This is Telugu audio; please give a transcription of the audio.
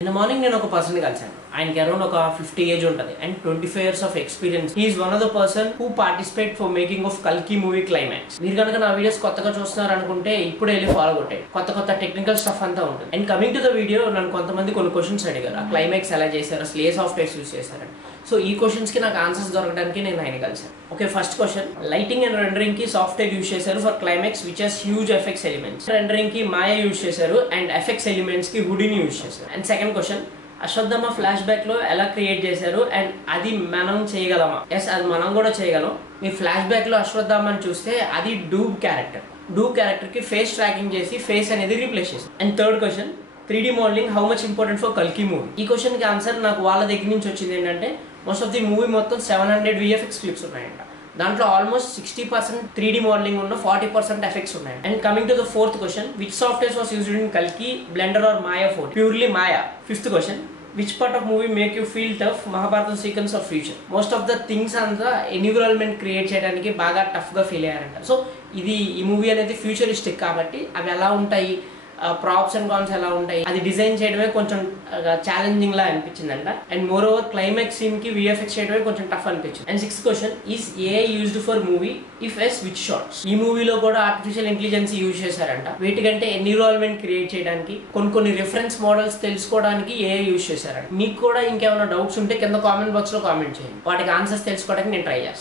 In the morning, I ఒక person కలిసాను. ఆయనకి అరౌండ్ ఒక 50 ఏజ్ ఉంటుంది and 25 years of experience. He is one of the person who participate for making of Kalki movie climax. మీరు కనుక నా వీడియోస్ కొత్తగా చూస్తున్నారు అనుకుంటే ఇప్పుడే వెళ్ళి ఫాలో కొట్టండి. కొత్త టెక్నికల్ స్టఫ్ అంతా ఉంటుంది. And coming to the video నన్ను కొంతమంది కొన్ని క్వశ్చన్స్ అడిగారు. ఆ క్లైమాక్స్ ఎలా చేశారు, అసలు ఏ సాఫ్ట్వేర్స్ యూస్ చేశారని. సో ఈ క్వశ్చన్స్ కి నాకు ఆన్సర్స్ దొరకడానికి నేను ఆయన కలిసాను. Okay, first question, lighting and rendering కి సాఫ్ట్వేర్ యూస్ చేశారు for climax which has huge effects elements. Rendering కి మాయా యూస్ చేశారు అండ్ ఎఫెక్ట్స్ ఎలిమెంట్స్ కి హుడీని యూస్ చేశారు. And second question, Ashwatthama flashback లో ఎలా క్రియేట్ చేశారు అండ్ అది మనం చేయగలమా? ఎస్, అది మనం కూడా చేయగలం. మీ ఫ్లాష్ బ్యాక్ లో అశ్వత్థామని చూస్తే అది డూబ్ క్యారెక్టర్ కి ఫేస్ ట్రాకింగ్ చేసి ఫేస్ అనేది రీప్లేస్ చేసి. And third question, 3D modelling how much important for కల్కి మూవీ. ఈ క్వశ్చన్ కి ఆన్సర్ నాకు వాళ్ళ దగ్గర నుంచి వచ్చింది ఏంటంటే, మోస్ట్ ఆఫ్ ది మూవీ మొత్తం 700 VFX క్లిప్స్ ఉన్నాయంట. దాంట్లో ఆల్మోస్ట్ 60% 3D మోడలింగ్ ఉన్న 40% ఎఫెక్ట్స్ ఉన్నాయి. And coming to the fourth question, which softwares was used in కల్కి, Blender or Maya 4? Purely Maya. Fifth question, which part of movie make you feel tough? Mahabharata sequence of future. Most of the things అంతా ఎన్విరాన్మెంట్ క్రియేట్ చేయడానికి బాగా టఫ్ గా ఫీల్ అయ్యారంట. సో ఇది ఈ మూవీ అనేది ఫ్యూచరిస్టిక్ కాబట్టి అవి ఎలా ఉంటాయి, ప్రాప్స్ అండ్ కాన్స్ ఎలా ఉంటాయి, అది డిజైన్ చేయడమే కొంచెం ఛాలెంజింగ్ లా అనిపించిందంట. And moreover climax scene కి VFX చేయడమే కొంచెం టఫ్ అనిపించింది. And sixth question, is AI used for movie? If yes, which shorts? ఈ మూవీలో కూడా ఆర్టిఫిషియల్ ఇంటెలిజెన్స్ యూజ్ చేశారంట. వీటికంటే ఎన్విరాన్మెంట్ క్రియేట్ చేయడానికి, కొన్ని రిఫరెన్స్ మోడల్స్ తెలుసుకోవడానికి AI యూజ్ చేశారంట. మీకు కూడా ఇంకేమైనా డౌట్స్ ఉంటే కింద కామెంట్ బాక్స్ లో కామెంట్ చేయండి. వాటికి ఆన్సర్స్ తెలుసుకోవడానికి నేను ట్రై చేస్తాను.